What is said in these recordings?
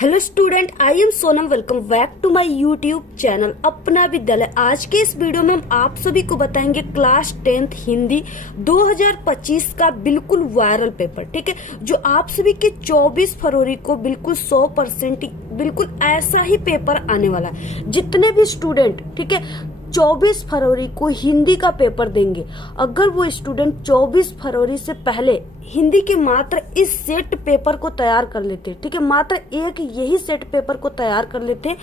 Hello student, I am Sonam. Welcome back to my YouTube channel Apna Vidyalaya. आज के इस video में हम आप सभी को बताएंगे क्लास 10th हिंदी 2025 का बिल्कुल वायरल पेपर, ठीक है, जो आप सभी के 24 फरवरी को बिल्कुल 100% बिल्कुल ऐसा ही पेपर आने वाला है। जितने भी स्टूडेंट, ठीक है, 24 फरवरी को हिंदी का पेपर देंगे, अगर वो स्टूडेंट 24 फरवरी से पहले हिंदी के मात्र इस सेट पेपर को तैयार कर लेते, ठीक है, मात्र एक यही सेट पेपर को तैयार कर लेते,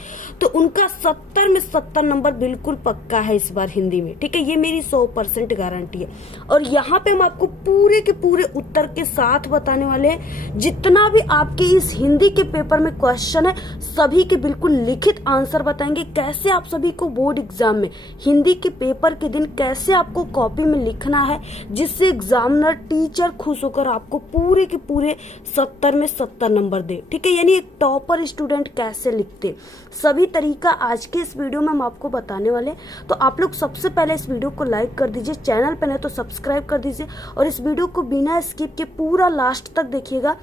तो उनका 70 में 70 नंबर बिल्कुल पक्का है इस बार हिंदी में, ठीक है। ये मेरी 100% गारंटी है। और यहाँ पे हम आपको पूरे के पूरे उत्तर के साथ बताने वाले हैं। जितना भी आपके इस हिंदी के पेपर में क्वेश्चन है, सभी के बिल्कुल लिखित आंसर बताएंगे। कैसे आप सभी को बोर्ड एग्जाम में हिंदी के पेपर के दिन कैसे आपको कॉपी में लिखना है, जिससे एग्जामिनर टीचर खुश होकर आपको पूरे के पूरे 70 में 70 नंबर दे, ठीक है। यानी एक टॉपर स्टूडेंट कैसे लिखते, सभी तरीका आज के इस वीडियो में हम आपको बताने वाले हैं। तो आप लोग सबसे पहले इस वीडियो को लाइक कर दीजिए, चैनल पर नहीं तो सब्सक्राइब कर दीजिए, और इस वीडियो को बिना स्किप के पूरा लास्ट तक देखिएगा,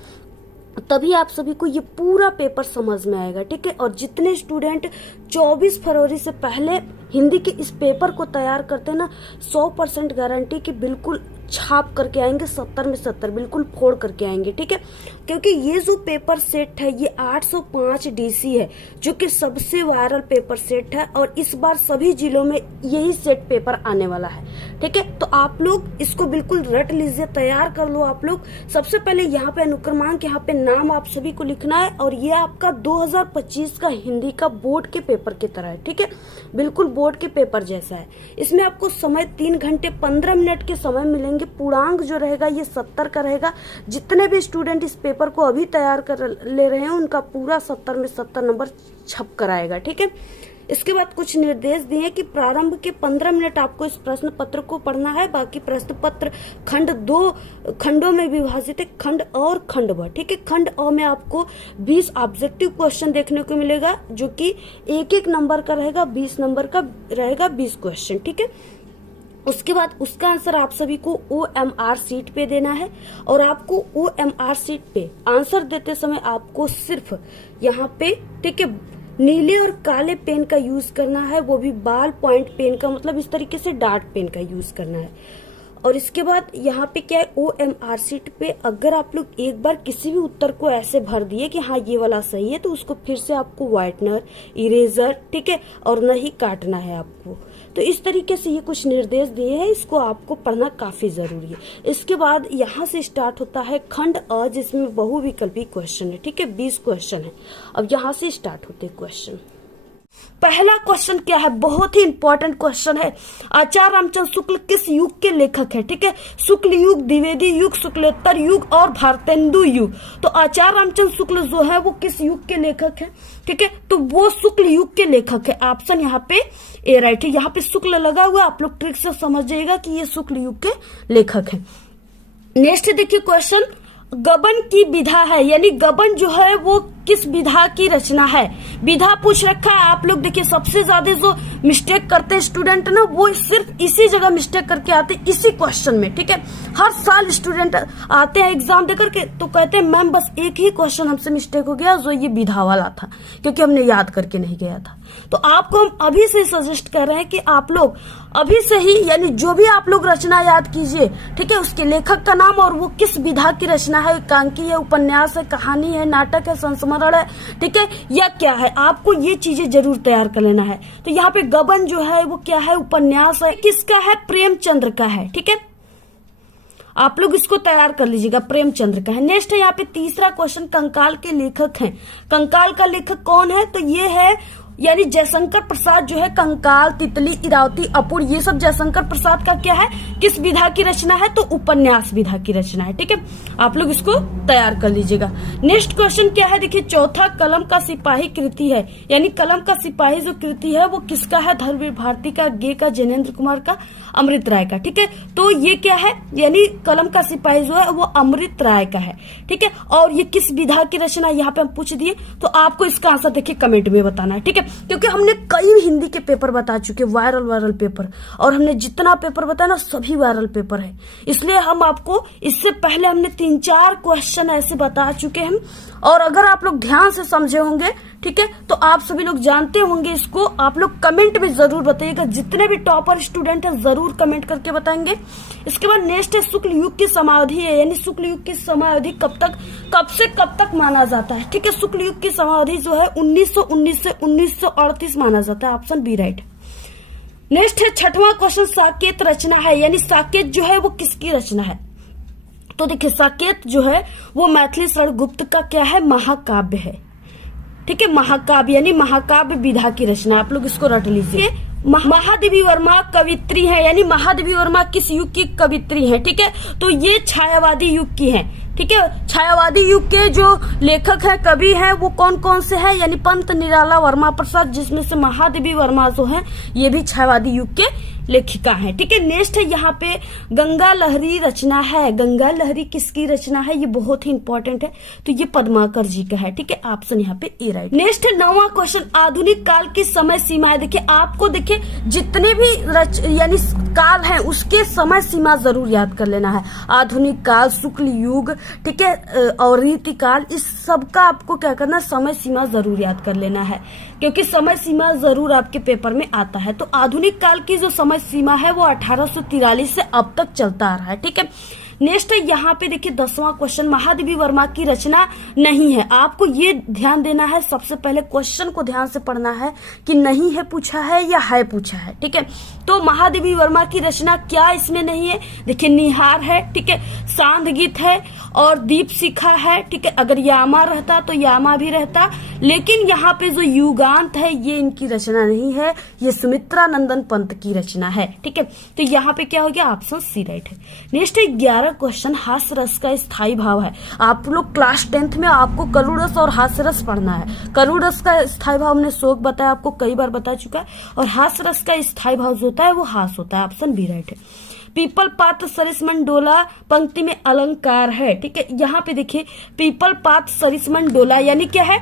तभी आप सभी को ये पूरा पेपर समझ में आएगा, ठीक है। और जितने स्टूडेंट 24 फरवरी से पहले हिंदी के इस पेपर को तैयार करते हैं ना, 100% गारंटी कि बिल्कुल छाप करके आएंगे, 70 में 70 बिल्कुल फोड़ करके आएंगे, ठीक है। क्योंकि ये जो पेपर सेट है ये 805 डीसी है, जो कि सबसे वायरल पेपर सेट है, और इस बार सभी जिलों में यही सेट पेपर आने वाला है, ठीक है। तो आप लोग इसको बिल्कुल रट लीजिए, तैयार कर लो आप लोग। सबसे पहले यहाँ पे अनुक्रमांक, यहाँ पे नाम आप सभी को लिखना है, और ये आपका 2025 का हिंदी का बोर्ड के पेपर की तरह है, ठीक है, बिल्कुल बोर्ड के पेपर जैसा है। इसमें आपको समय 3 घंटे 15 मिनट के समय मिलेंगे। पूर्णांक जो रहेगा ये 70 का रहेगा। जितने भी स्टूडेंट इस पेपर को अभी तैयार कर ले रहे हैं, उनका पूरा 70 में 70 नंबर छप कर आएगा, ठीक है। इसके बाद कुछ निर्देश दिए कि प्रारंभ के 15 मिनट आपको इस प्रश्न पत्र को पढ़ना है। बाकी प्रश्न पत्र खंड 2 खंडों में विभाजित है, खंड अ और खंड ब, ठीक है। खंड अ में आपको 20 ऑब्जेक्टिव क्वेश्चन देखने को मिलेगा, जो कि एक नंबर का रहेगा, 20 नंबर का रहेगा 20 क्वेश्चन, ठीक है। उसके बाद उसका आंसर आप सभी को OMR सीट पे देना है, और आपको OMR सीट पे आंसर देते समय आपको सिर्फ यहाँ पे, ठीक है, नीले और काले पेन का यूज करना है, वो भी बाल पॉइंट पेन का, मतलब इस तरीके से डार्ट पेन का यूज करना है। और इसके बाद यहाँ पे क्या है, OMR सीट पे अगर आप लोग एक बार किसी भी उत्तर को ऐसे भर दिए कि हाँ ये वाला सही है, तो उसको फिर से आपको व्हाइटनर, इरेजर, ठीक है, और न ही काटना है आपको। तो इस तरीके से ये कुछ निर्देश दिए हैं, इसको आपको पढ़ना काफी जरूरी है। इसके बाद यहाँ से स्टार्ट होता है खंड अ, जिसमें बहुविकल्पी क्वेश्चन है, ठीक है, 20 क्वेश्चन है। अब यहाँ से स्टार्ट होते हैं क्वेश्चन। पहला क्वेश्चन क्या है, बहुत ही इंपॉर्टेंट क्वेश्चन है। आचार्य रामचंद्र शुक्ल किस युग के लेखक है, ठीक है। शुक्ल युग, द्विवेदी युग, शुक्लोत्तर युग और भारतेंदु युग। तो आचार्य रामचंद्र शुक्ल जो है वो किस युग के लेखक है, ठीक है, तो वो शुक्ल युग के लेखक है। ऑप्शन यहाँ पे ए राइट है। यहाँ पे शुक्ल लगा हुआ, आप लोग ट्रिक से समझ जाइएगा कि ये शुक्ल युग के लेखक है। नेक्स्ट देखिए क्वेश्चन, गबन की विधा है, यानी गबन जो है वो किस विधा की रचना है। विधा पूछ रखा है। आप लोग देखिए सबसे ज्यादा जो मिस्टेक करते हैं स्टूडेंट ना, वो सिर्फ इसी जगह मिस्टेक करके आते हैं, इसी क्वेश्चन में, ठीक है। हर साल स्टूडेंट आते हैं एग्जाम देकर के, तो कहते हैं मैम बस एक ही क्वेश्चन हमसे मिस्टेक हो गया, जो ये विधा वाला था, क्योंकि हमने याद करके नहीं गया था। तो आपको हम अभी से सजेस्ट कर रहे हैं कि आप लोग अभी से ही, यानी जो भी आप लोग रचना याद कीजिए, ठीक है, उसके लेखक का नाम और वो किस विधा की रचना है, एकांकी है, उपन्यास है, कहानी है, नाटक है, संस्मरण है, ठीक है, या क्या है, आपको ये चीजें जरूर तैयार कर लेना है। तो यहाँ पे गबन जो है वो क्या है, उपन्यास है, किसका है, प्रेमचंद्र का है, ठीक है। आप लोग इसको तैयार कर लीजिएगा, प्रेमचंद्र का है। नेक्स्ट है यहाँ पे तीसरा क्वेश्चन, कंकाल के लेखक हैं। कंकाल का लेखक कौन है, तो ये है यानी जयशंकर प्रसाद जो है, कंकाल, तितली, इरावती, अपूर, ये सब जयशंकर प्रसाद का क्या है, किस विधा की रचना है, तो उपन्यास विधा की रचना है, ठीक है। आप लोग इसको तैयार कर लीजिएगा। नेक्स्ट क्वेश्चन क्या है, देखिए चौथा, कलम का सिपाही कृति है, यानी कलम का सिपाही जो कृति है वो किसका है, धर्मवीर भारती का, गे का, जैनेन्द्र कुमार का, अमृत राय का, ठीक है। तो ये क्या है, यानी कलम का सिपाही जो है वो अमृत राय का है, ठीक है। और ये किस विधा की रचना यहाँ पे हम पूछ दिए, तो आपको इसका आंसर देखिए कमेंट में बताना है, ठीक है। क्योंकि हमने कई हिंदी के पेपर बता चुके, वायरल पेपर, और हमने जितना पेपर बताया ना सभी वायरल पेपर है। इसलिए हम आपको इससे पहले हमने 3-4 क्वेश्चन ऐसे बता चुके हैं। और अगर आप लोग ध्यान से समझे होंगे, ठीक है, तो आप सभी लोग जानते होंगे इसको। आप लोग कमेंट में जरूर बताइएगा, जितने भी टॉपर स्टूडेंट हैं जरूर कमेंट करके बताएंगे। इसके बाद नेक्स्ट है शुक्ल युग की समाधि है, यानी शुक्ल युग की समाधि कब से कब तक माना जाता है। ठीक है, शुक्ल युग की समाधि जो है 1919 से 1938 माना जाता है। Option B right. नेक्स्ट है छठवां क्वेश्चन, साकेत रचना है, यानी साकेत जो है वो किसकी रचना है। तो देखिए साकेत जो है वो मैथिली शरण गुप्त का क्या है, महाकाव्य है। ठीक है, महाकाव्य यानी महाकाव्य विधा की रचना, आप लोग इसको रट लीजिए। महादेवी वर्मा कवित्री है, यानी महादेवी वर्मा किस युग की कवित्री है। ठीक है, तो ये छायावादी युग की है। ठीक है, छायावादी युग के जो लेखक है, कवि हैं, वो कौन कौन से हैं, यानी पंत निराला वर्मा प्रसाद, जिसमें से महादेवी वर्मा जो है ये भी छायावादी युग के लेखिका है। ठीक है, नेक्स्ट है यहाँ पे गंगा लहरी रचना है। गंगा लहरी किसकी रचना है, ये बहुत ही इंपॉर्टेंट है, तो ये पद्माकर जी का है। ठीक है, ऑप्शन यहाँ पे ए राइट। नेक्स्ट है 9वां क्वेश्चन, आधुनिक काल की समय सीमा है। देखिए आपको देखिए जितने भी यानी काल है उसके समय सीमा जरूर याद कर लेना है। आधुनिक काल, शुक्ल युग, ठीक है, और रीति काल, इस सब का आपको क्या करना, समय सीमा जरूर याद कर लेना है, क्योंकि समय सीमा जरूर आपके पेपर में आता है। तो आधुनिक काल की जो समय सीमा है वो 1843 से अब तक चलता आ रहा है। ठीक है, नेक्स्ट है यहाँ पे देखिए 10वां क्वेश्चन, महादेवी वर्मा की रचना नहीं है। आपको ये ध्यान देना है, सबसे पहले क्वेश्चन को ध्यान से पढ़ना है कि नहीं है पूछा है या है पूछा है। ठीक है, तो महादेवी वर्मा की रचना क्या इसमें नहीं है, देखिए निहार है, ठीक है, सांध गीत है और दीप शिखा है। ठीक है, अगर यामा रहता तो यामा भी रहता, लेकिन यहाँ पे जो युगांत है ये इनकी रचना नहीं है, ये सुमित्रा नंदन पंत की रचना है। ठीक है, तो यहाँ पे क्या हो गया, ऑप्शन सी राइट है। नेक्स्ट है 11 क्वेश्चन, हास्य रस का स्थायी भाव है। आप लोग क्लास 10th में आपको करुण रस और हास्य रस पढ़ना है। करुण रस का स्थायी भाव हमने शोक बताया, आपको कई बार बता चुका है, और हास्य रस का स्थायी भाव जो होता है वो हास होता है। ऑप्शन बी राइट है। पीपल पात सरिसमन डोला पंक्ति में अलंकार है। ठीक है, यहाँ पे देखिए पीपल पात सरिसमन डोला यानी क्या है,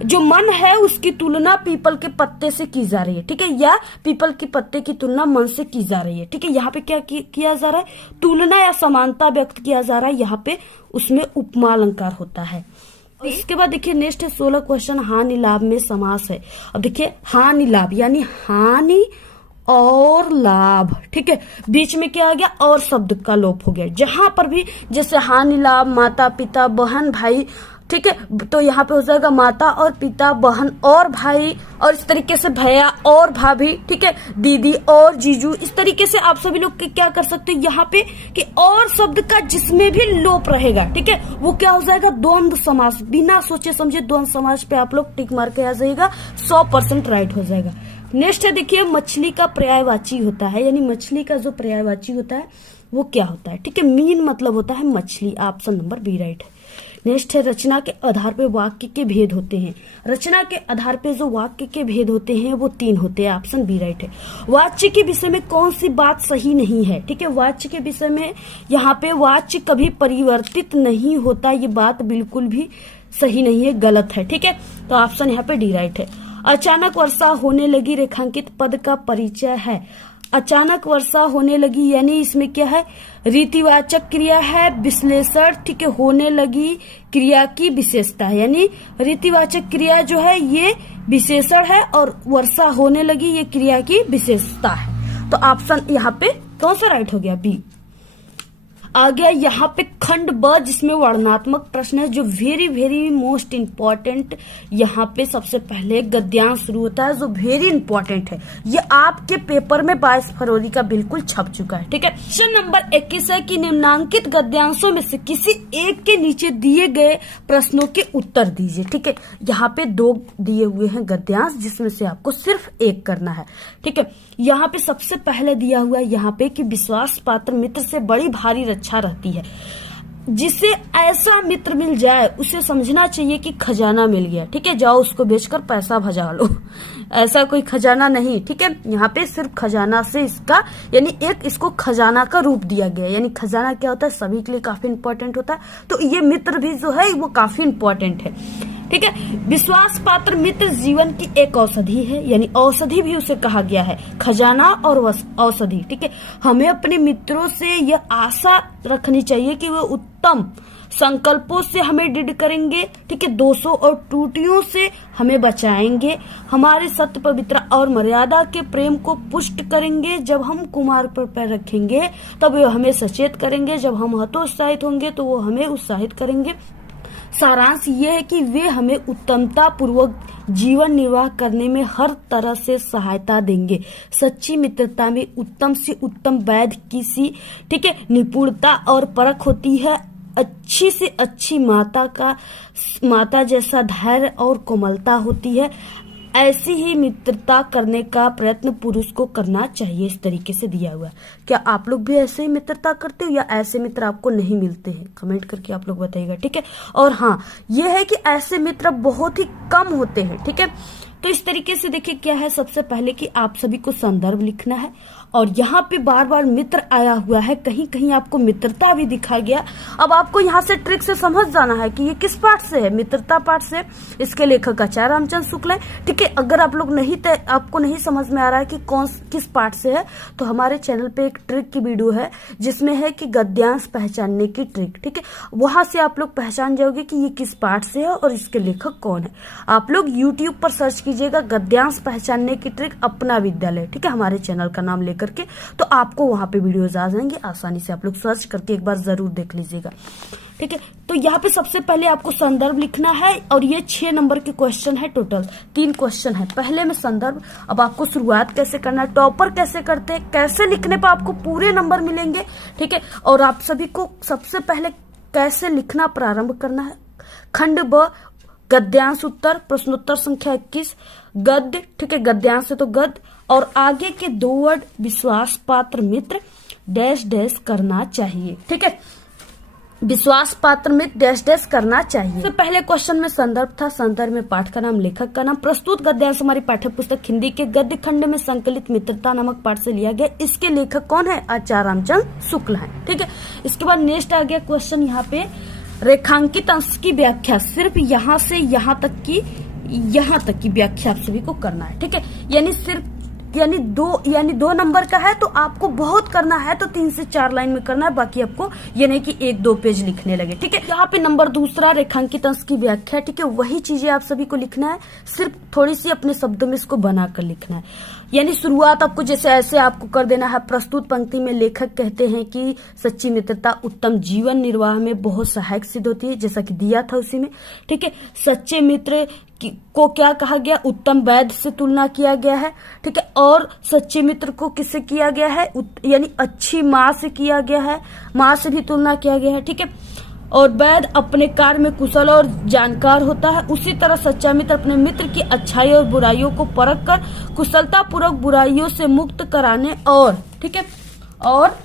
जो मन है उसकी तुलना पीपल के पत्ते से की जा रही है। ठीक है, या पीपल के पत्ते की तुलना मन से की जा रही है। ठीक है, यहाँ पे क्या किया जा रहा है, तुलना या समानता व्यक्त किया जा रहा है, यहाँ पे उसमें उपमा अलंकार होता है। इसके बाद देखिए नेक्स्ट है 16 क्वेश्चन, हानि लाभ में समास है। अब देखिए हानि लाभ यानी हानि और लाभ, ठीक है, बीच में क्या आ गया, और शब्द का लोप हो गया। जहां पर भी जैसे हानि लाभ, माता पिता बहन भाई, ठीक है, तो यहाँ पे हो जाएगा माता और पिता, बहन और भाई, और इस तरीके से भैया और भाभी, ठीक है, दीदी और जीजू। इस तरीके से आप सभी लोग क्या कर सकते हैं यहाँ पे कि और शब्द का जिसमें भी लोप रहेगा, ठीक है, वो क्या हो जाएगा, द्वंद्व समास। बिना सोचे समझे द्वंद्व समास पे आप लोग टिक मार के आ जाएगा, 100% राइट हो जाएगा। नेक्स्ट है देखिए मछली का पर्यायवाची होता है, यानी मछली का जो पर्यायवाची होता है वो क्या होता है। ठीक है, मीन मतलब होता है मछली। ऑप्शन नंबर बी राइट है। नेक्स्ट है रचना के आधार पे वाक्य के भेद होते हैं। रचना के आधार पे जो वाक्य के भेद होते हैं वो 3 होते हैं। ऑप्शन बी राइट है। वाच्य के विषय में कौन सी बात सही नहीं है। ठीक है, वाच्य के विषय में यहाँ पे वाच्य कभी परिवर्तित नहीं होता, ये बात बिल्कुल भी सही नहीं है, गलत है। ठीक है, तो ऑप्शन यहाँ पे डी राइट है। अचानक वर्षा होने लगी रेखांकित पद का परिचय है। अचानक वर्षा होने लगी यानी इसमें क्या है, रीतिवाचक क्रिया है, विश्लेषण, ठीक है, होने लगी क्रिया की विशेषता है, यानी रीतिवाचक क्रिया जो है ये विशेषण है और वर्षा होने लगी ये क्रिया की विशेषता है। तो ऑप्शन यहाँ पे कौन सा राइट हो गया, बी। आ गया यहाँ पे खंड ब जिसमें वर्णनात्मक प्रश्न है, जो वेरी मोस्ट इम्पोर्टेंट। यहाँ पे सबसे पहले गद्यांश शुरू होता है जो वेरी इंपॉर्टेंट है, ये आपके पेपर में 22 फरवरी का बिल्कुल छप चुका है। ठीक है, क्वेश्चन नंबर 21 है कि निम्नांकित गद्यांशों में से किसी एक के नीचे दिए गए प्रश्नों के उत्तर दीजिए। ठीक है, यहाँ पे 2 दिए हुए हैं गद्यांश जिसमें से आपको सिर्फ एक करना है। ठीक है, यहाँ पे सबसे पहले दिया हुआ है यहाँ पे कि विश्वास पात्र मित्र से बड़ी भारी रक्षा रहती है। जिसे ऐसा मित्र मिल जाए उसे समझना चाहिए कि खजाना मिल गया। ठीक है, जाओ उसको बेचकर पैसा भजा लो, ऐसा कोई खजाना नहीं। ठीक है, यहाँ पे सिर्फ खजाना से इसका यानी एक इसको खजाना का रूप दिया गया, यानी खजाना क्या होता है सभी के लिए काफी इंपॉर्टेंट होता है, तो ये मित्र भी जो है वो काफी इंपॉर्टेंट है। ठीक है। विश्वास पात्र मित्र जीवन की एक औषधि है, यानी औषधि भी उसे कहा गया है, खजाना और औषधि। ठीक है, हमें अपने मित्रों से यह आशा रखनी चाहिए कि वे उत्तम संकल्पों से हमें दृढ़ करेंगे। ठीक है, दोषों और त्रुटियों से हमें बचाएंगे, हमारे सत्य पवित्र और मर्यादा के प्रेम को पुष्ट करेंगे। जब हम कुमार पर पैर रखेंगे तब वे हमें सचेत करेंगे, जब हम हतोत्साहित होंगे तो वो हमें उत्साहित करेंगे। सारांश ये है कि वे हमें उत्तमता पूर्वक जीवन निर्वाह करने में हर तरह से सहायता देंगे। सच्ची मित्रता में उत्तम से उत्तम वैध किसी, ठीक है, निपुणता और परख होती है। अच्छी से अच्छी माता जैसा धैर्य और कोमलता होती है। ऐसी ही मित्रता करने का प्रयत्न पुरुष को करना चाहिए। इस तरीके से दिया हुआ है। क्या आप लोग भी ऐसे ही मित्रता करते हो या ऐसे मित्र आपको नहीं मिलते हैं? कमेंट करके आप लोग बताइएगा। ठीक है, और हाँ, यह है कि ऐसे मित्र बहुत ही कम होते हैं। ठीक है, तो इस तरीके से देखिए क्या है, सबसे पहले कि आप सभी को संदर्भ लिखना है, और यहाँ पे बार बार मित्र आया हुआ है, कहीं कहीं आपको मित्रता भी दिखा गया। अब आपको यहाँ से ट्रिक से समझ जाना है कि ये किस पाठ से है, मित्रता पाठ से। इसके लेखक आचार्य रामचंद्र शुक्ल है। ठीक है, अगर आप लोग आपको नहीं समझ में आ रहा है कि किस पाठ से है, तो हमारे चैनल पे एक ट्रिक की वीडियो है जिसमें है कि गद्यांश पहचानने की ट्रिक। ठीक है, वहां से आप लोग पहचान जाओगे कि ये किस पाठ से है और इसके लेखक कौन है। आप लोग यूट्यूब पर सर्च कीजिएगा गद्यांश पहचानने की ट्रिक अपना विद्यालय। ठीक है, हमारे चैनल का नाम करके, तो आपको वहां पे वीडियोज आ जाएंगे, आसानी से आप लोग सर्च करके एक बार जरूर देख लीजिएगा। ठीक है, तो यहाँ पे सबसे पहले आपको संदर्भ लिखना है, और ये 6 नंबर के क्वेश्चन है, टोटल 3 क्वेश्चन है। पहले में संदर्भ। अब आपको शुरुआत कैसे करना है, टॉपर कैसे करते हैं, कैसे लिखने पर आपको पूरे नंबर मिलेंगे। ठीक है, और आप सभी को सबसे पहले कैसे लिखना प्रारंभ करना है। खंड ब, गद्यांश उत्तर, प्रश्नोत्तर संख्या 21, गद्य। ठीक है, गद्यांश है तो गद्य, और आगे के 2 वर्ड विश्वास पात्र मित्र डैश डैश करना चाहिए। ठीक है, विश्वास पात्र मित्र डैश डैश करना चाहिए। तो पहले क्वेश्चन में संदर्भ था, संदर्भ में पाठ का नाम, लेखक का नाम। प्रस्तुत गद्यांश हमारी पाठ्य पुस्तक हिंदी के गद्य खंड में संकलित मित्रता नामक पाठ से लिया गया। इसके लेखक कौन है? आचार्य रामचंद्र शुक्ल है। ठीक है, इसके बाद नेक्स्ट आ गया क्वेश्चन यहाँ पे, रेखांकित अंश की व्याख्या। सिर्फ यहाँ से यहाँ तक की व्याख्या आप सभी को करना है। ठीक है, यानी दो नंबर का है तो आपको बहुत करना है, तो 3 से 4 लाइन में करना है, बाकी आपको ये नहीं कि 1-2 पेज लिखने लगे। ठीक है, यहाँ पे नंबर दूसरा रेखांकित अंश की व्याख्या। ठीक है, वही चीजें आप सभी को लिखना है, सिर्फ थोड़ी सी अपने शब्दों में इसको बनाकर लिखना है। यानी शुरुआत आपको जैसे ऐसे आपको कर देना है। प्रस्तुत पंक्ति में लेखक कहते हैं कि सच्ची मित्रता उत्तम जीवन निर्वाह में बहुत सहायक सिद्ध होती है, जैसा कि दिया था उसी में। ठीक है, सच्चे मित्र को क्या कहा गया? उत्तम वैध से तुलना किया गया है। ठीक है, और सच्चे मित्र को किससे किया गया है? यानी अच्छी माँ से किया गया है, माँ से भी तुलना किया गया है। ठीक है, और वैध अपने कार्य में कुशल और जानकार होता है। उसी तरह सच्चा मित्र अपने मित्र की अच्छाई और बुराइयों को परख कर कुशलता पूर्वक बुराइयों से मुक्त कराने और, ठीक है, और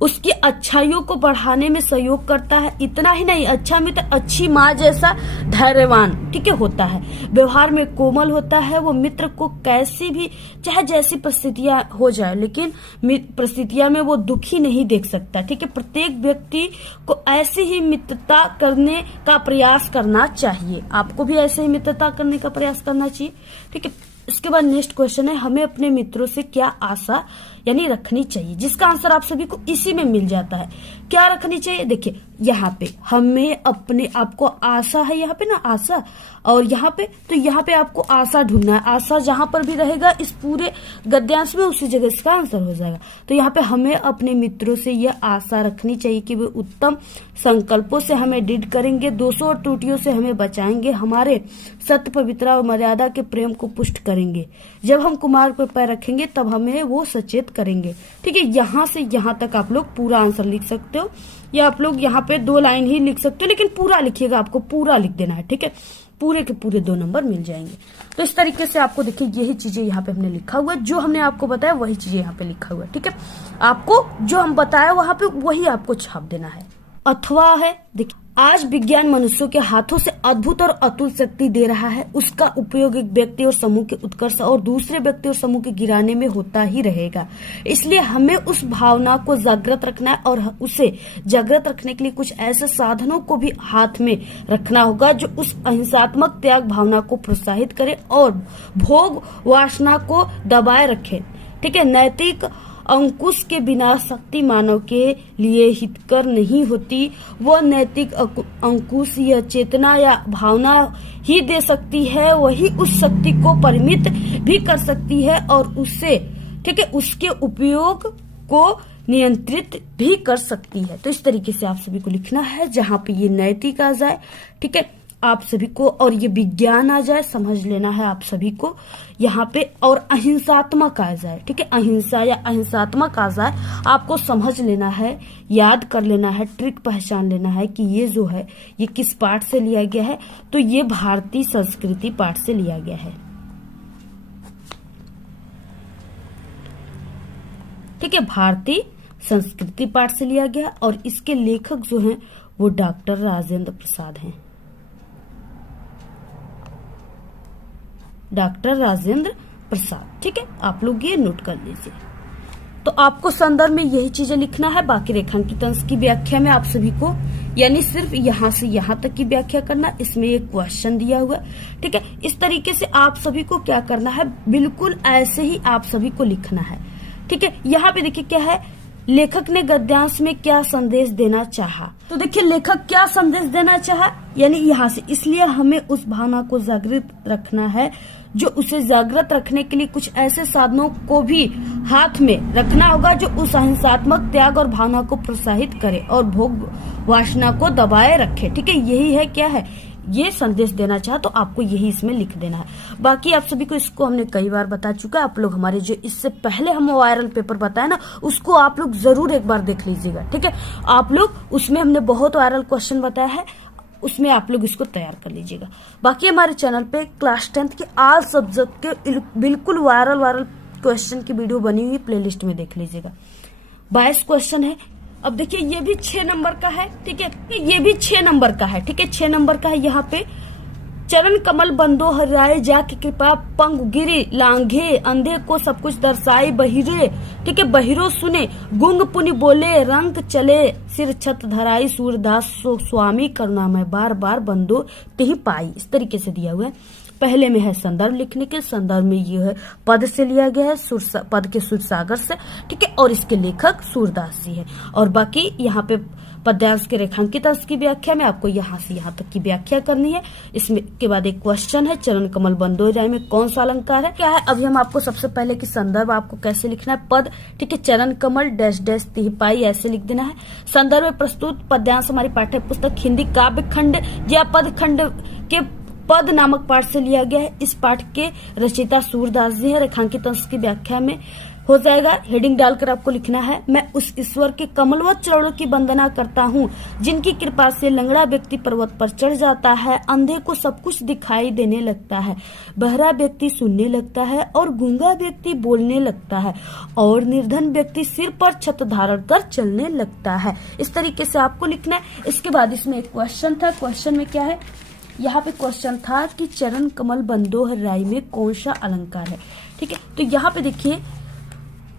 उसकी अच्छाइयों को बढ़ाने में सहयोग करता है। इतना ही नहीं, अच्छा मित्र अच्छी माँ जैसा धैर्यवान, ठीक है, होता है, व्यवहार में कोमल होता है। वो मित्र को कैसी भी, चाहे जैसी परिस्थितियां हो जाए, लेकिन परिस्थितियां में वो दुखी नहीं देख सकता। ठीक है, प्रत्येक व्यक्ति को ऐसी ही मित्रता करने का प्रयास करना चाहिए। आपको भी ऐसे ही मित्रता करने का प्रयास करना चाहिए। ठीक है, इसके बाद नेक्स्ट क्वेश्चन है, हमें अपने मित्रों से क्या आशा यानी रखनी चाहिए, जिसका आंसर आप सभी को इसी में मिल जाता है। क्या रखनी चाहिए? देखिए यहाँ पे हमें अपने आपको आशा है, यहाँ पे ना आशा, और यहाँ पे तो यहाँ पे आपको आशा ढूंढना है। आशा जहां पर भी रहेगा इस पूरे गद्यांश में, उसी जगह इसका आंसर हो जाएगा। तो यहाँ पे हमें अपने मित्रों से यह आशा रखनी चाहिए कि वे उत्तम संकल्पों से हमें दृढ़ करेंगे, दोषों और त्रुटियों से हमें बचाएंगे, हमारे सत्य पवित्रता और मर्यादा के प्रेम को पुष्ट करेंगे। जब हम कुमार पर पैर रखेंगे तब हमें वो सचेत करेंगे। ठीक है, यहाँ से यहाँ तक आप लोग पूरा आंसर लिख सकते हो, या आप लोग यहाँ पे 2 लाइन ही लिख सकते हो, लेकिन पूरा लिखिएगा, आपको पूरा लिख देना है। ठीक है, पूरे के पूरे 2 नंबर मिल जाएंगे। तो इस तरीके से आपको देखिए यही चीजें यहाँ पे हमने लिखा हुआ है, जो हमने आपको बताया वही चीजें यहाँ पे लिखा हुआ है। ठीक है, आपको जो हम बताया वहां पे वही आपको छाप देना है। अथवा है, देखिए आज विज्ञान मनुष्यों के हाथों से अद्भुत और अतुल शक्ति दे रहा है। उसका उपयोग एक व्यक्ति और समूह के उत्कर्ष और दूसरे व्यक्ति और समूह के गिराने में होता ही रहेगा। इसलिए हमें उस भावना को जागृत रखना है और उसे जागृत रखने के लिए कुछ ऐसे साधनों को भी हाथ में रखना होगा जो उस अहिंसात्मक त्याग भावना को प्रोत्साहित करे और भोग वासना को दबाए रखे। ठीक है, नैतिक अंकुश के बिना शक्ति मानव के लिए हितकर नहीं होती। वह नैतिक अंकुश या चेतना या भावना ही दे सकती है, वही उस शक्ति को परिमित भी कर सकती है और उससे ठीक है उसके उपयोग को नियंत्रित भी कर सकती है। तो इस तरीके से आप सभी को लिखना है, जहां पे ये नैतिक आ जाए, ठीक है, आप सभी को, और ये विज्ञान आ जाए, समझ लेना है आप सभी को यहाँ पे, और अहिंसात्मक आ जाए। ठीक है, अहिंसा या अहिंसात्मक आ जाए, आपको समझ लेना है, याद कर लेना है, ट्रिक पहचान लेना है कि ये जो है ये किस पाठ से लिया गया है। तो ये भारतीय संस्कृति पाठ से लिया गया है। ठीक है, भारतीय संस्कृति पाठ से लिया गया और इसके लेखक जो हैं वो डॉक्टर राजेंद्र प्रसाद हैं। डॉक्टर राजेंद्र प्रसाद। ठीक है, आप लोग ये नोट कर लीजिए। तो आपको संदर्भ में यही चीजें लिखना है। बाकी रेखांकित अंश की व्याख्या में आप सभी को यानी सिर्फ यहां से यहां तक की व्याख्या करना, इसमें एक क्वेश्चन दिया हुआ। ठीक है, इस तरीके से आप सभी को क्या करना है, बिल्कुल ऐसे ही आप सभी को लिखना है। ठीक है, यहाँ पे देखिए क्या है, लेखक ने गद्यांश में क्या संदेश देना चाहा। तो देखिए लेखक क्या संदेश देना चाहा, यानी यहाँ से, इसलिए हमें उस भावना को जागृत रखना है, जो उसे जागृत रखने के लिए कुछ ऐसे साधनों को भी हाथ में रखना होगा जो उस अहिंसात्मक त्याग और भावना को प्रोत्साहित करे और भोग वासना को दबाए रखे। ठीक है, यही है क्या है, ये संदेश देना चाहा, तो आपको यही इसमें लिख देना है। बाकी आप सभी को इसको हमने कई बार बता चुका है। आप लोग हमारे जो इससे पहले हम वायरल पेपर बताए ना, उसको आप लोग जरूर एक बार देख लीजिएगा। ठीक है, आप लोग उसमें हमने बहुत वायरल क्वेश्चन बताया है, उसमें आप लोग इसको तैयार कर लीजिएगा। बाकी हमारे चैनल पे क्लास 10th के ऑल सब्जेक्ट के बिल्कुल वायरल क्वेश्चन की वीडियो बनी हुई प्लेलिस्ट में देख लीजिएगा। 22 क्वेश्चन है। अब देखिए ये भी 6 नंबर का है। ठीक है, ये भी 6 नंबर का है। ठीक है, 6 नंबर का है। यहाँ पे चरण कमल बंदो हराए जाके कृपा पंग गिरी लांघे अंधे को सब कुछ दर्शाए बहिरे। ठीक है, बहिरो सुने गुंग पुनि बोले रंग चले सिर छत धराई सूरदास स्वामी करुणामय बार बार बंदो तिहि पाई। इस तरीके से दिया हुआ है। पहले में है संदर्भ लिखने के, संदर्भ में ये है पद से लिया गया है, पद के सूरसागर से। ठीक है, और इसके लेखक सूरदास जी है। और बाकी यहाँ पे पद्यांश के रेखांकित अंश की व्याख्या में आपको यहाँ से यहाँ तक की व्याख्या करनी है। इसमें के बाद एक क्वेश्चन है, चरण कमल बंदो राय में कौन सा अलंकार है, क्या है। अभी हम आपको सबसे पहले की संदर्भ आपको कैसे लिखना है, पद। ठीक है, चरण कमल डैश डैश तिहिपाई ऐसे लिख देना है। संदर्भ में प्रस्तुत पद्यांश हमारी पाठ्य पुस्तक हिंदी काव्य खंड या पद खंड के पद नामक पाठ से लिया गया है। इस पाठ के रचयिता सूरदास जी है। रेखांकित अंश की व्याख्या में हो जाएगा, हेडिंग डालकर आपको लिखना है, मैं उस ईश्वर के कमलवत चरणों की वंदना करता हूँ जिनकी कृपा से लंगड़ा व्यक्ति पर्वत पर चढ़ जाता है, अंधे को सब कुछ दिखाई देने लगता है, बहरा व्यक्ति सुनने लगता है और गूंगा व्यक्ति बोलने लगता है और निर्धन व्यक्ति सिर पर छत धारण कर चलने लगता है। इस तरीके से आपको लिखना है। इसके बाद इसमें एक क्वेश्चन था। क्वेश्चन में क्या है, यहाँ पे क्वेश्चन था कि चरण कमल बंदोह राय में कौन सा अलंकार है। ठीक है, तो यहाँ पे देखिए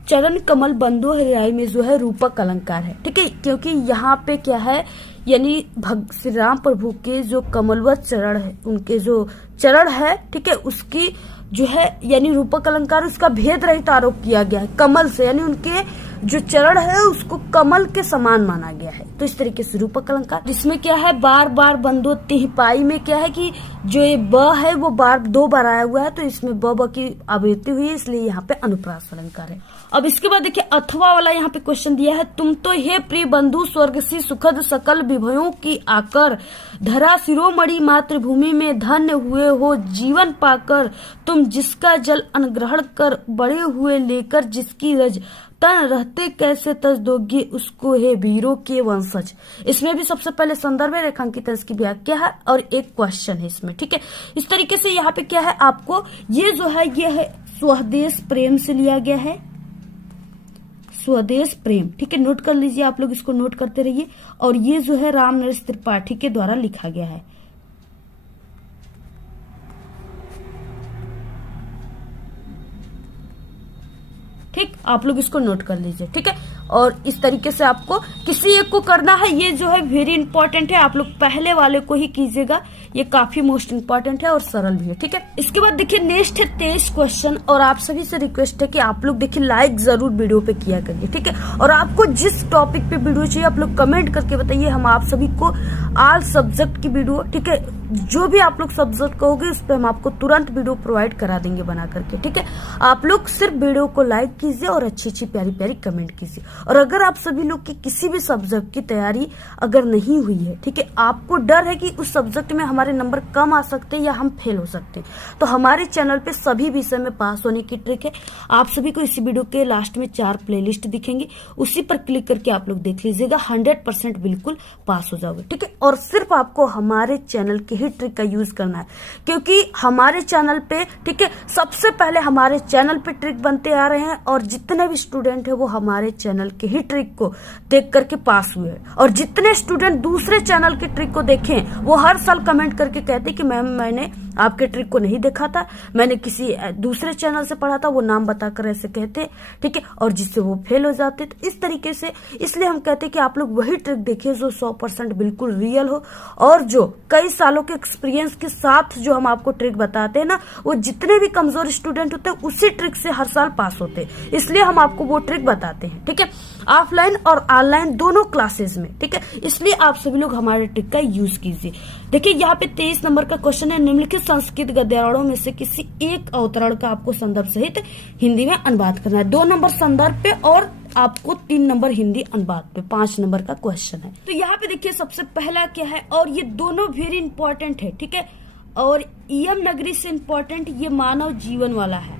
चरण कमल बंदोह राय में जो है रूपक अलंकार है। ठीक है, क्योंकि यहाँ पे क्या है, यानी श्री राम प्रभु के जो कमलवत चरण है, उनके जो चरण है, ठीक है, उसकी जो है यानी रूपक अलंकार, उसका भेद रहित आरोप किया गया है कमल से, यानी उनके जो चरण है उसको कमल के समान माना गया है। तो इस तरीके से रूपक अलंकार, जिसमें क्या है बार बार बंदो तिहिपाई में क्या है कि जो ये ब है वो बार 2 बार आया हुआ है, तो इसमें ब की आवृत्ति हुई है, इसलिए यहाँ पे अनुप्रास अलंकार है। अब इसके बाद देखिए अथवा वाला यहाँ पे क्वेश्चन दिया है, तुम तो हे प्रिय बंधु स्वर्ग सी सुखद सकल विभयों की आकर धरा शिरोमणि मातृभूमि में धन्य हुए हो जीवन पाकर, तुम जिसका जल अनुग्रहण कर बड़े हुए लेकर जिसकी रज तन रहते कैसे तज दोगे उसको हे वीरों के वंशज। इसमें भी सबसे पहले संदर्भ है, रेखांकित इसकी व्याख्या है और एक क्वेश्चन है इसमें। ठीक है, इस तरीके से यहाँ पे क्या है, आपको ये जो है ये है स्वदेश प्रेम से लिया गया है। स्वदेश प्रेम, ठीक है, नोट कर लीजिए, आप लोग इसको नोट करते रहिए। और ये जो है राम नरेश त्रिपाठी के द्वारा लिखा गया है। ठीक, आप लोग इसको नोट कर लीजिए, ठीक है। और इस तरीके से आपको किसी एक को करना है, ये जो है वेरी इंपॉर्टेंट है, आप लोग पहले वाले को ही कीजिएगा, ये काफी मोस्ट इंपॉर्टेंट है और सरल भी है, ठीक है। इसके बाद देखिए नेक्स्ट है 23 क्वेश्चन, और आप सभी से रिक्वेस्ट है कि आप लोग देखिए लाइक जरूर वीडियो पे किया करिए, ठीक है। और आपको जिस टॉपिक पे वीडियो चाहिए आप लोग कमेंट करके बताइए, हम आप सभी को ऑल सब्जेक्ट की वीडियो, ठीक है, जो भी आप लोग सब्जेक्ट कहोगे उस पर हम आपको तुरंत वीडियो प्रोवाइड करा देंगे बना करके, ठीक है। आप लोग सिर्फ वीडियो को लाइक कीजिए और अच्छी अच्छी प्यारी प्यारी कमेंट कीजिए। और अगर आप सभी लोग की किसी भी सब्जेक्ट की तैयारी अगर नहीं हुई है, ठीक है, आपको डर है कि उस सब्जेक्ट में हमारे नंबर कम आ सकते हैं या हम फेल हो सकते हैं, तो हमारे चैनल पे सभी विषय में पास होने की ट्रिक है। आप सभी को इसी वीडियो के लास्ट में 4 प्लेलिस्ट दिखेंगे, उसी पर क्लिक करके आप लोग देख लीजिएगा, 100% बिल्कुल पास हो जाओगे, ठीक है। और सिर्फ आपको हमारे चैनल के ही ट्रिक का यूज करना है, क्योंकि हमारे चैनल पे, ठीक है, सबसे पहले हमारे चैनल पे ट्रिक बनते आ रहे हैं, और जितने भी स्टूडेंट है वो हमारे चैनल के ही ट्रिक को देख करके पास हुए हैं। और जितने स्टूडेंट दूसरे चैनल के ट्रिक को देखें वो हर साल कमेंट करके कहते कि मैम मैंने आपके ट्रिक को नहीं देखा था, मैंने किसी दूसरे चैनल से पढ़ा था, वो नाम बताकर ऐसे कहते, ठीक है, और जिससे वो फेल हो जाते। तो इस तरीके से इसलिए हम कहते हैं कि आप लोग वही ट्रिक देखिए जो 100% बिल्कुल रियल हो, और जो कई सालों के एक्सपीरियंस के साथ जो हम आपको ट्रिक बताते हैं ना, वो जितने भी कमजोर स्टूडेंट होते हैं उसी ट्रिक से हर साल पास होते हैं, इसलिए हम आपको वो ट्रिक बताते हैं, ठीक है, ऑफलाइन और ऑनलाइन दोनों क्लासेस में, ठीक है। इसलिए आप सभी लोग हमारे ट्रिक का यूज कीजिए। देखिए यहाँ पे 23 नंबर का क्वेश्चन है, निम्नलिखित संस्कृत गद्यावरणों में से किसी एक अवतरण का आपको संदर्भ सहित हिंदी में अनुवाद करना है। 2 नंबर संदर्भ पे और आपको 3 नंबर हिंदी अनुवाद पे, 5 नंबर का क्वेश्चन है। तो यहाँ पे देखिए सबसे पहला क्या है, और ये दोनों वेरी इंपॉर्टेंट है, ठीक है, और ईयम नगरी से इंपॉर्टेंट ये मानव जीवन वाला है,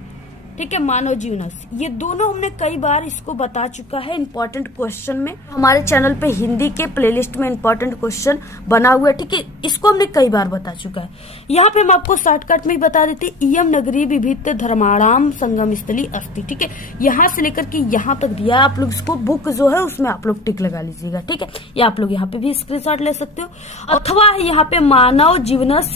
ठीक है, मानव जीवन, ये दोनों हमने कई बार इसको बता चुका है इंपॉर्टेंट क्वेश्चन में। हमारे चैनल पे हिंदी के प्लेलिस्ट में इंपॉर्टेंट क्वेश्चन बना हुआ है, ठीक है, इसको हमने कई बार बता चुका है। यहाँ पे हम आपको शॉर्टकट में ही बता देते, इयम नगरी विभिन्न धर्माणाम संगम स्थली अस्ति, ठीक है, यहाँ से लेकर के यहाँ तक दिया, आप लोग इसको बुक जो है उसमें आप लोग टिक लगा लीजिएगा, ठीक है, या आप लोग यहाँ पे भी स्क्रीनशॉट ले सकते हो, अथवा यहाँ पे मानव जीवनस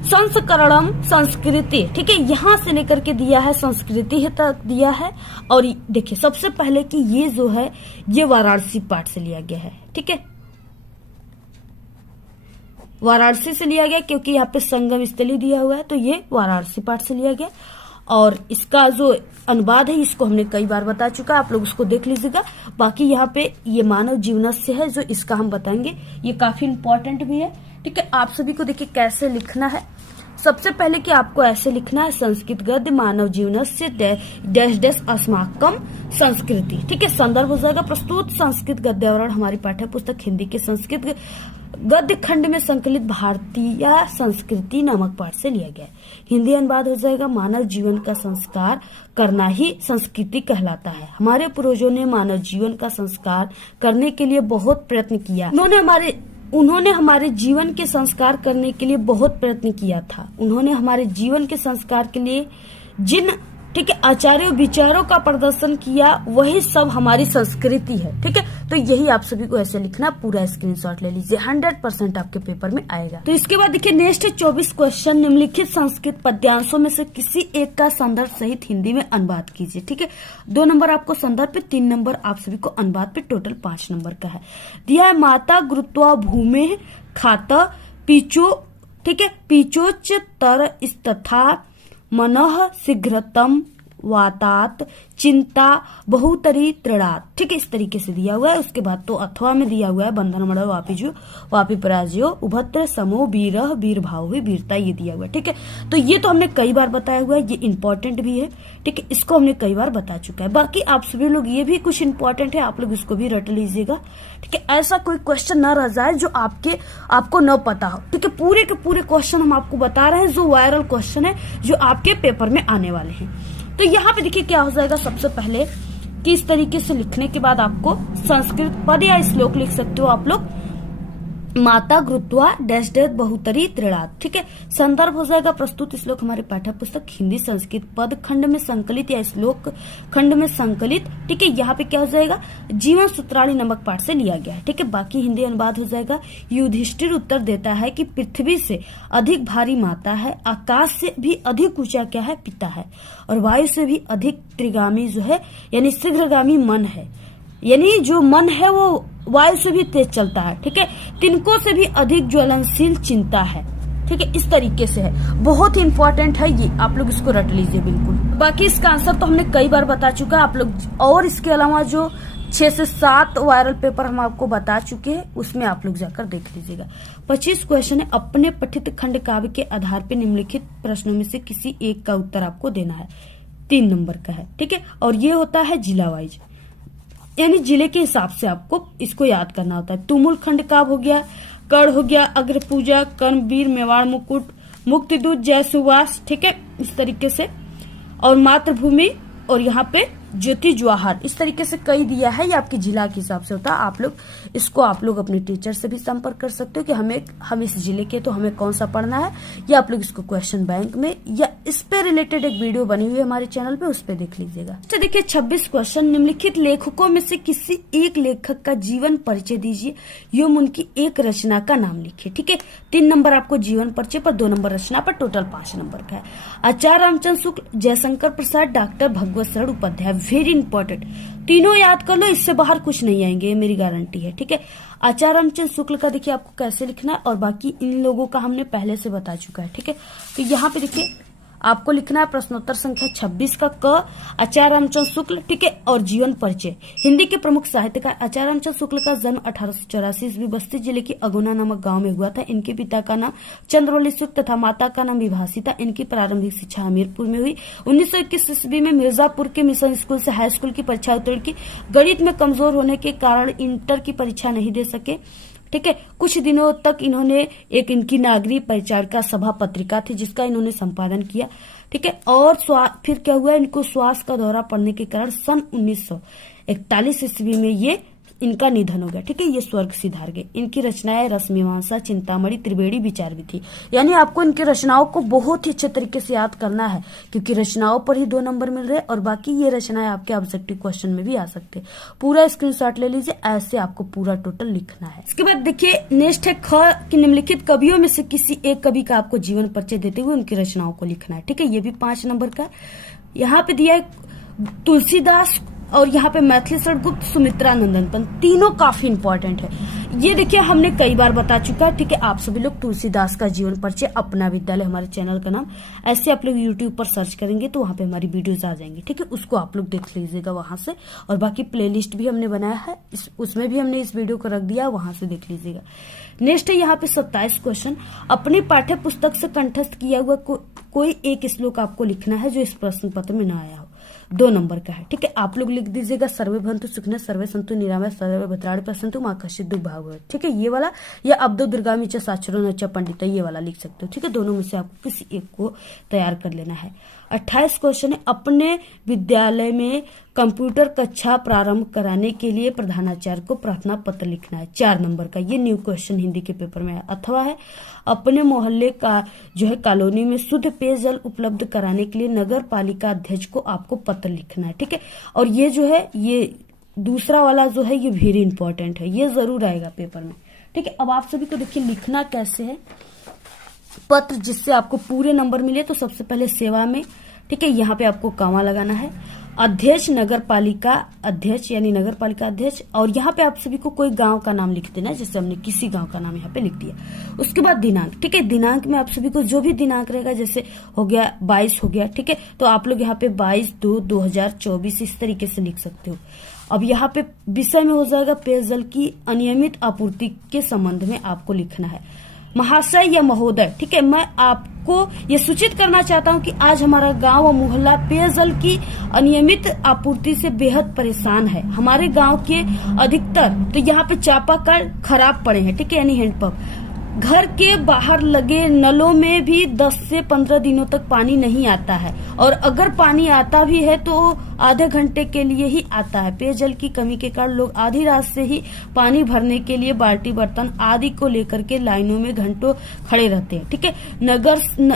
संस्करणम संस्कृति, ठीक है, यहाँ से लेकर के दिया है संस्कृति तक दिया है। और देखिए सबसे पहले कि ये जो है ये वाराणसी पाठ से लिया गया है, ठीक है, वाराणसी से लिया गया, क्योंकि यहाँ पे संगम स्थली दिया हुआ है, तो ये वाराणसी पाठ से लिया गया। और इसका जो अनुवाद है इसको हमने कई बार बता चुका है, आप लोग उसको देख लीजिएगा। बाकी यहाँ पे ये मानव जीवन से है जो इसका हम बताएंगे, ये काफी इंपॉर्टेंट भी है, ठीक है। आप सभी को देखिए कैसे लिखना है, सबसे पहले कि आपको ऐसे लिखना है, संस्कृत गद्य मानव जीवन से डैश डैश अस्माकम संस्कृति, ठीक है, संदर्भ हो जाएगा प्रस्तुत संस्कृत गद्यावरण हमारी पाठ्य पुस्तक हिंदी के संस्कृत गद्य खंड में संकलित भारतीय संस्कृति नामक पाठ से लिया गया है। हिंदी अनुवाद हो जाएगा, मानव जीवन का संस्कार करना ही संस्कृति कहलाता है। हमारे पूर्वजों ने मानव जीवन का संस्कार करने के लिए बहुत प्रयत्न किया, उन्होंने हमारे जीवन के संस्कार करने के लिए बहुत प्रयत्न किया था। उन्होंने हमारे जीवन के संस्कार के लिए जिन, ठीक है, आचार्यों विचारों का प्रदर्शन किया वही सब हमारी संस्कृति है, ठीक है। तो यही आप सभी को ऐसे लिखना, पूरा स्क्रीनशॉट ले लीजिए, 100% आपके पेपर में आएगा। तो इसके बाद देखिए नेक्स्ट 24 क्वेश्चन, निम्नलिखित संस्कृत पद्यांशों में से किसी एक का संदर्भ सहित हिंदी में अनुवाद कीजिए, ठीक है। 2 नंबर आपको संदर्भ पे, 3 नंबर आप सभी को अनुवाद पे, टोटल 5 नंबर का है। दिया है, माता गुरुत्वा भूमि खाता पीचो, ठीक है, पीचोच तर तथा मनः शीघ्रतम वातात चिंता बहुतरी तृणात, ठीक है, इस तरीके से दिया हुआ है। उसके बाद तो अथवा में दिया हुआ है, बंधन मड़ वापिजो वापि पराजयो उभत्र समो वीरह वीर भाव वीरता, ये दिया हुआ है, ठीक है। तो ये तो हमने कई बार बताया हुआ है, ये इंपॉर्टेंट भी है, ठीक है, इसको हमने कई बार बता चुका है। बाकी आप सभी लोग ये भी कुछ इंपॉर्टेंट है, आप लोग इसको भी रट लीजिएगा, ठीक है, ऐसा कोई क्वेश्चन न रह जाए जो आपको न पता हो, ठीक है। पूरे के पूरे क्वेश्चन हम आपको बता रहे हैं जो वायरल क्वेश्चन है, जो आपके पेपर में आने वाले हैं। तो यहाँ पे देखिए क्या हो जाएगा, सबसे पहले कि इस तरीके से लिखने के बाद आपको संस्कृत पद या श्लोक लिख सकते हो आप लोग, माता गुरुत्वा डैश डैश बहुतरी त्रिणाद। ठीक है, संदर्भ हो जाएगा प्रस्तुत श्लोक हमारे पाठ्य पुस्तक हिंदी संस्कृत पद खंड में संकलित या श्लोक खंड में संकलित। ठीक है, यहाँ पे क्या हो जाएगा, जीवन सूत्रावली नामक पाठ से लिया गया है। ठीक है, बाकी हिंदी अनुवाद हो जाएगा। युधिष्ठिर उत्तर देता है कि पृथ्वी से अधिक भारी माता है, आकाश से भी अधिक ऊंचा क्या है, पिता है, और वायु से भी अधिक त्रिगामी जो है यानी शीघ्रगामी मन है, यानी जो मन है वो वायु से भी तेज चलता है। ठीक है, तिनकों से भी अधिक ज्वलनशील चिंता है। ठीक है, इस तरीके से है, बहुत ही इंपॉर्टेंट है ये, आप लोग इसको रट लीजिए बिल्कुल। बाकी इसका आंसर तो हमने कई बार बता चुका है आप लोग, और इसके अलावा जो 6 से 7 वायरल पेपर हम आपको बता चुके हैं उसमें आप लोग जाकर देख लीजिएगा। 25 क्वेश्चन है, अपने पठित खंड काव्य के आधार पर निम्नलिखित प्रश्नों में से किसी एक का उत्तर आपको देना है। 3 नंबर का है। ठीक है, और ये होता है जिला वाइज, यानी जिले के हिसाब से आपको इसको याद करना होता है। तुमुल खंड काव्य हो गया, कड़ हो गया, अग्र पूजा, कर्मवीर, मेवाड़ मुकुट, मुक्तिदूत, जय सुवास। ठीक है, इस तरीके से, और मातृभूमि, और यहाँ पे ज्योति जवाहर, इस तरीके से कई दिया है। ये आपके जिला के हिसाब से होता है। आप लोग इसको आप लोग अपने टीचर से भी संपर्क कर सकते हो कि हम इस जिले के तो हमें कौन सा पढ़ना है, या आप लोग इसको क्वेश्चन बैंक में या इस पे रिलेटेड एक वीडियो बनी हुई है हमारे चैनल पे, उस पे देख लीजिएगा। तो देखिए 26 क्वेश्चन, निम्नलिखित लेखकों में से किसी एक लेखक का जीवन परिचय दीजिए एवं उनकी एक रचना का नाम लिखिए। ठीक है, 3 नंबर आपको जीवन परिचय पर, 2 नंबर रचना पर, टोटल 5 नंबर का है। आचार्य रामचंद्र शुक्ल, जयशंकर प्रसाद, डॉक्टर भगवत शरण उपाध्याय, वेरी इंपॉर्टेंट, तीनों याद कर लो, इससे बाहर कुछ नहीं आएंगे, ये मेरी गारंटी है। ठीक है, आचार्य रामचंद्र शुक्ल का देखिए आपको कैसे लिखना है, और बाकी इन लोगों का हमने पहले से बता चुका है। ठीक है, तो यहाँ पे देखिए आपको लिखना है प्रश्नोत्तर संख्या 26 का क, आचार्य रामचंद्र शुक्ल। ठीक है, और जीवन परिचय। हिंदी के प्रमुख साहित्यकार आचार्य रामचंद्र शुक्ल का जन्म 1884 ईस्वी बस्ती जिले की अगुना नामक गांव में हुआ था। इनके पिता का नाम चंद्रवली शुक्ल तथा माता का नाम विभासिता। इनकी प्रारंभिक शिक्षा हमीरपुर में हुई। 1921 ईस्वी में मिर्जापुर के मिशन स्कूल से हाई स्कूल की परीक्षा उत्तीर्ण की। गणित में कमजोर होने के कारण इंटर की परीक्षा नहीं दे सके। ठीक है, कुछ दिनों तक इन्होंने एक इनकी नागरिक परिचारिका सभा पत्रिका थी जिसका इन्होंने संपादन किया। ठीक है, और फिर क्या हुआ, इनको श्वास का दौरा पड़ने के कारण सन 1941 ईस्वी में ये इनका निधन हो गया। ठीक है, ये स्वर्ग सिधार गए। इनकी रचनाएं रसमीमांसा, चिंतामणि, त्रिवेणी विचार भी थी। यानी आपको इनकी रचनाओं को बहुत ही अच्छे तरीके से याद करना है, क्योंकि रचनाओं पर ही 2 नंबर मिल रहे हैं, और बाकी ये रचनाएं आपके ऑब्जेक्टिव क्वेश्चन में भी आ सकते हैं। पूरा स्क्रीनशॉट ले लीजिए, ऐसे आपको पूरा टोटल लिखना है। इसके बाद देखिए नेक्स्ट है ख कि निम्नलिखित कवियों में से किसी एक कवि का आपको जीवन परिचय देते हुए उनकी रचनाओं को लिखना है। ठीक है, ये भी 5 नंबर का। यहाँ पे दिया है तुलसीदास, और यहाँ पे मैथिली शरण गुप्त, सुमित्रा नंदन पंत, तीनों काफी इंपॉर्टेंट है। ये देखिए हमने कई बार बता चुका है। ठीक है, आप सभी लोग तुलसीदास का जीवन परिचय, अपना विद्यालय हमारे चैनल का नाम, ऐसे आप लोग यूट्यूब पर सर्च करेंगे तो वहां पे हमारी वीडियोस आ जाएंगी। ठीक है, उसको आप लोग देख लीजिएगा वहां से, और बाकी प्लेलिस्ट भी हमने बनाया है, उसमें भी हमने इस वीडियो को रख दिया, वहां से देख लीजिएगा। नेक्स्ट है यहाँ पे 27 क्वेश्चन, अपनी पाठ्य पुस्तक से कंठस्थ किया हुआ कोई एक श्लोक आपको लिखना है जो इस प्रश्न पत्र में न आया हो। 2 नंबर का है। ठीक है, आप लोग लिख दीजिएगा सर्वे भवन्तु सुखिनः सर्वे सन्तु निरामया सर्वे भद्राणि पश्यन्तु मा कश्चित् दुःख भाग् भवेत्। ठीक है, ये वाला, या अब्दो दुर्गामि च साक्षरो न च पंडित, ये वाला लिख सकते हो। ठीक है, दोनों में से आपको किसी एक को तैयार कर लेना है। 28 क्वेश्चन है, अपने विद्यालय में कंप्यूटर कक्षा प्रारंभ कराने के लिए प्रधानाचार्य को प्रार्थना पत्र लिखना है। 4 नंबर का, ये न्यू क्वेश्चन हिंदी के पेपर में है। अथवा है, अपने मोहल्ले का जो है कॉलोनी में शुद्ध पेयजल उपलब्ध कराने के लिए नगर पालिका अध्यक्ष को आपको पत्र लिखना है। ठीक है, और ये जो है, ये दूसरा वाला जो है ये वेरी इंपॉर्टेंट है, ये जरूर आएगा पेपर में। ठीक है, अब आप सभी को देखिए लिखना कैसे है पत्र जिससे आपको पूरे नंबर मिले। तो सबसे पहले सेवा में, ठीक है, यहाँ पे आपको कॉमा लगाना है। अध्यक्ष, नगर पालिका अध्यक्ष यानी नगर पालिका अध्यक्ष, और यहाँ पे आप सभी को कोई गांव का नाम लिख देना है, जैसे हमने किसी गांव का नाम यहाँ पे लिख दिया। उसके बाद दिनांक। ठीक है, दिनांक में आप सभी को जो भी दिनांक रहेगा, जैसे हो गया 22 हो गया। ठीक है, तो आप लोग यहाँ पे 22/2/2024 इस तरीके से लिख सकते हो। अब यहाँ पे विषय में हो जाएगा पेयजल की अनियमित आपूर्ति के संबंध में आपको लिखना है। महाशय या महोदय, ठीक है, मैं आपको ये सूचित करना चाहता हूँ कि आज हमारा गांव और मोहल्ला पेयजल की अनियमित आपूर्ति से बेहद परेशान है। हमारे गांव के अधिकतर तो यहाँ पे चापाकल खराब पड़े हैं। ठीक है, यानी हैंडपंप घर के बाहर लगे नलों में भी 10 से 15 दिनों तक पानी नहीं आता है, और अगर पानी आता भी है तो आधे घंटे के लिए ही आता है। पेयजल की कमी के कारण लोग आधी रात से ही पानी भरने के लिए बाल्टी, बर्तन आदि को लेकर के लाइनों में घंटों खड़े रहते हैं। ठीक है,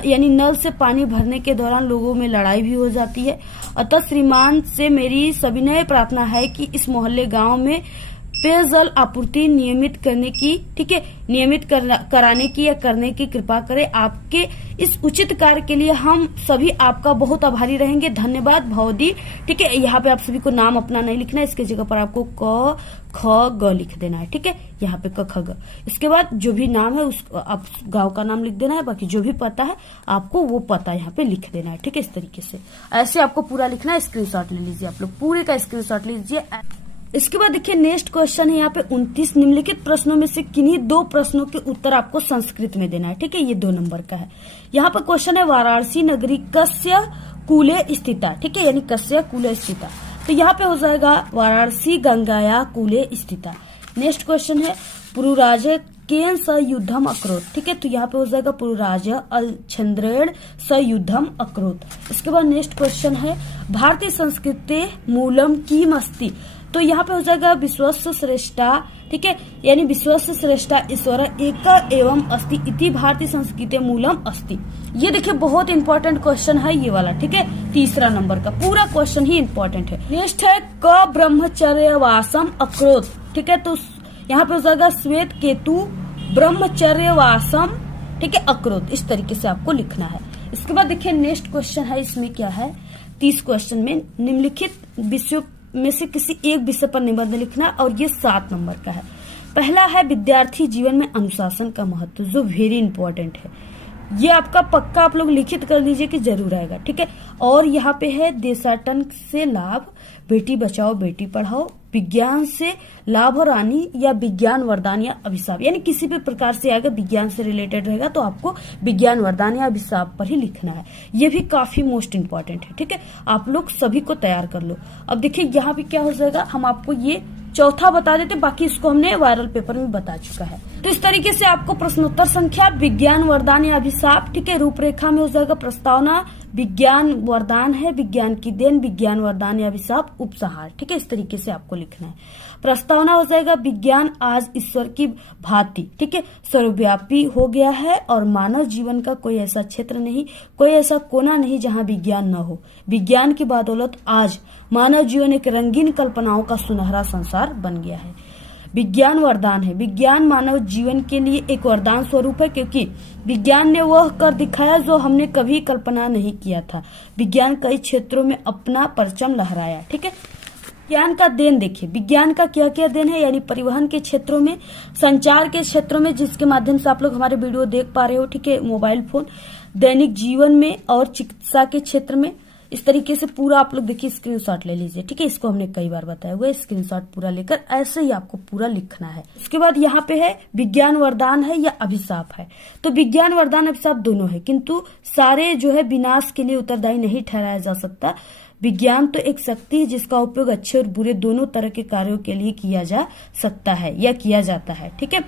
यानी नल से पानी भरने के दौरान लोगों में लड़ाई भी हो जाती है। अतः श्रीमान से मेरी सविनय प्रार्थना है कि इस मोहल्ले गांव में पेयजल आपूर्ति नियमित करने की, ठीक है, नियमित कराने की या करने की कृपा करें। आपके इस उचित कार्य के लिए हम सभी आपका बहुत आभारी रहेंगे। धन्यवाद भवदी। ठीक है, यहाँ पे आप सभी को नाम अपना नहीं लिखना है, इसके जगह पर आपको क ख ग लिख देना है। ठीक है, यहाँ पे क ख ग, इसके बाद जो भी नाम है उस आप गांव का नाम लिख देना है। बाकी जो भी पता है आपको वो पता यहाँ पे लिख देना है। ठीक है, इस तरीके से ऐसे आपको पूरा लिखना है। स्क्रीनशॉट ले लीजिए, आप लोग पूरे का स्क्रीनशॉट लीजिए। इसके बाद देखिए नेक्स्ट क्वेश्चन है यहाँ पे 29 निम्नलिखित प्रश्नों में से किन्हीं 2 प्रश्नों के उत्तर आपको संस्कृत में देना है। ठीक है, ये 2 नंबर का है। यहाँ पे क्वेश्चन है वाराणसी नगरी कस्य कूले स्थिता। ठीक है, यानी कस्य कूले स्थिता, तो यहाँ पे हो जाएगा वाराणसी गंगाया कूले स्थिता। नेक्स्ट क्वेश्चन है पुरुराज केन स युद्धम अकरोत। ठीक है, तो यहाँ पे हो जाएगा पुरुराज अलछंद्रेण स युद्धम अकरोत। इसके बाद नेक्स्ट क्वेश्चन है भारतीय संस्कृति मूलम कीम अस्ति। तो यहाँ पे हो जाएगा विश्वस्य श्रेष्ठा। ठीक है, यानी विश्वस्य श्रेष्ठा ईश्वर एक एवं अस्ति इति भारतीय संस्कृति मूलम अस्ति। ये देखिए बहुत इंपॉर्टेंट क्वेश्चन है ये वाला। ठीक है, 3 नंबर का पूरा क्वेश्चन ही इंपॉर्टेंट है। नेक्स्ट है क ब्रह्मचर्यवासम अकरोत। ठीक है, तो यहाँ पे हो जाएगा श्वेत केतु ब्रह्मचर्यवासम, ठीक है, अकरोत। इस तरीके से आपको लिखना है। इसके बाद देखिए नेक्स्ट क्वेश्चन है, इसमें क्या है 30 क्वेश्चन में निम्नलिखित विषयों में से किसी एक विषय पर निबंध लिखना, और ये 7 नंबर का है। पहला है विद्यार्थी जीवन में अनुशासन का महत्व, जो वेरी इंपॉर्टेंट है। ये आपका पक्का आप लोग लिखित कर लीजिए कि जरूर आएगा। ठीक है, और यहाँ पे है देशाटन से लाभ, बेटी बचाओ बेटी पढ़ाओ, विज्ञान से लाभ और हानि या विज्ञान वरदान या अभिशाप, यानी किसी भी प्रकार से आएगा विज्ञान से रिलेटेड रहेगा तो आपको विज्ञान वरदान या अभिशाप पर ही लिखना है। ये भी काफी मोस्ट इंपॉर्टेंट है। ठीक है, आप लोग सभी को तैयार कर लो। अब देखिए यहाँ पे क्या हो जाएगा, हम आपको ये चौथा बता देते, बाकी इसको हमने वायरल पेपर में बता चुका है। तो इस तरीके से आपको प्रश्नोत्तर संख्या विज्ञान वरदान या अभिशाप, ठीक है, रूपरेखा में हो जाएगा प्रस्तावना विज्ञान वरदान है, विज्ञान की देन, विज्ञान वरदान या अभिशाप, उपसंहार। ठीक है, इस तरीके से आपको लिखना है। प्रस्तावना हो जाएगा विज्ञान आज ईश्वर की भांति, ठीक है, सर्वव्यापी हो गया है और मानव जीवन का कोई ऐसा क्षेत्र नहीं, कोई ऐसा कोना नहीं जहां विज्ञान न हो। विज्ञान की बदौलत आज मानव जीवन एक रंगीन कल्पनाओं का सुनहरा संसार बन गया है। विज्ञान वरदान है, विज्ञान मानव जीवन के लिए एक वरदान स्वरूप है, क्योंकि विज्ञान ने वह कर दिखाया जो हमने कभी कल्पना नहीं किया था। विज्ञान कई क्षेत्रों में अपना परचम लहराया। ठीक है, विज्ञान का देन देखिए, विज्ञान का क्या क्या देन है, यानी परिवहन के क्षेत्रों में, संचार के क्षेत्रों में, जिसके माध्यम से आप लोग हमारे वीडियो देख पा रहे हो, ठीक है, मोबाइल फोन, दैनिक जीवन में और चिकित्सा के क्षेत्र में। इस तरीके से पूरा आप लोग देखिए स्क्रीनशॉट ले लीजिए। ठीक है, इसको हमने कई बार बताया हुआ है, स्क्रीनशॉट पूरा लेकर ऐसे ही आपको पूरा लिखना है। उसके बाद यहाँ पे है विज्ञान वरदान है या अभिशाप है। तो विज्ञान वरदान अभिशाप दोनों है, किंतु सारे जो है विनाश के लिए उत्तरदायी नहीं ठहराया जा सकता। विज्ञान तो एक शक्ति है जिसका उपयोग अच्छे और बुरे दोनों तरह के कार्यों के लिए किया जा सकता है या किया जाता है। ठीक है,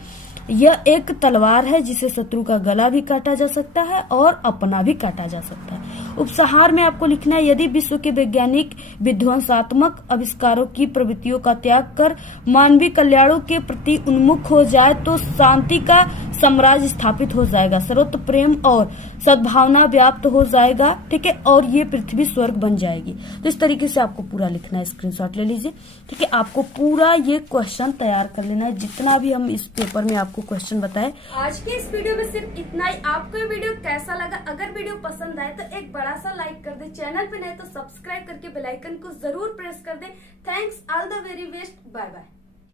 यह एक तलवार है जिसे शत्रु का गला भी काटा जा सकता है और अपना भी काटा जा सकता है। उपसंहार में आपको लिखना है, यदि विश्व के वैज्ञानिक विध्वंसात्मक आविष्कारों की प्रवृत्तियों का त्याग कर मानवीय कल्याणों के प्रति उन्मुख हो जाए तो शांति का साम्राज्य स्थापित हो जाएगा, सर्वत्र प्रेम और सद्भावना व्याप्त हो जाएगा। ठीक है, और ये पृथ्वी स्वर्ग बन जाएगी। तो इस तरीके से आपको पूरा लिखना है, स्क्रीनशॉट ले लीजिए। ठीक है, आपको पूरा ये क्वेश्चन तैयार कर लेना है, जितना भी हम इस पेपर में आपको क्वेश्चन बताए। आज के इस वीडियो में सिर्फ इतना ही। आपको ये वीडियो कैसा लगा? अगर वीडियो पसंद आए तो एक बड़ा सा लाइक कर दे, चैनल पे नए तो सब्सक्राइब करके बेल आइकन को जरूर प्रेस कर दे। Thanks, all the very best, bye bye.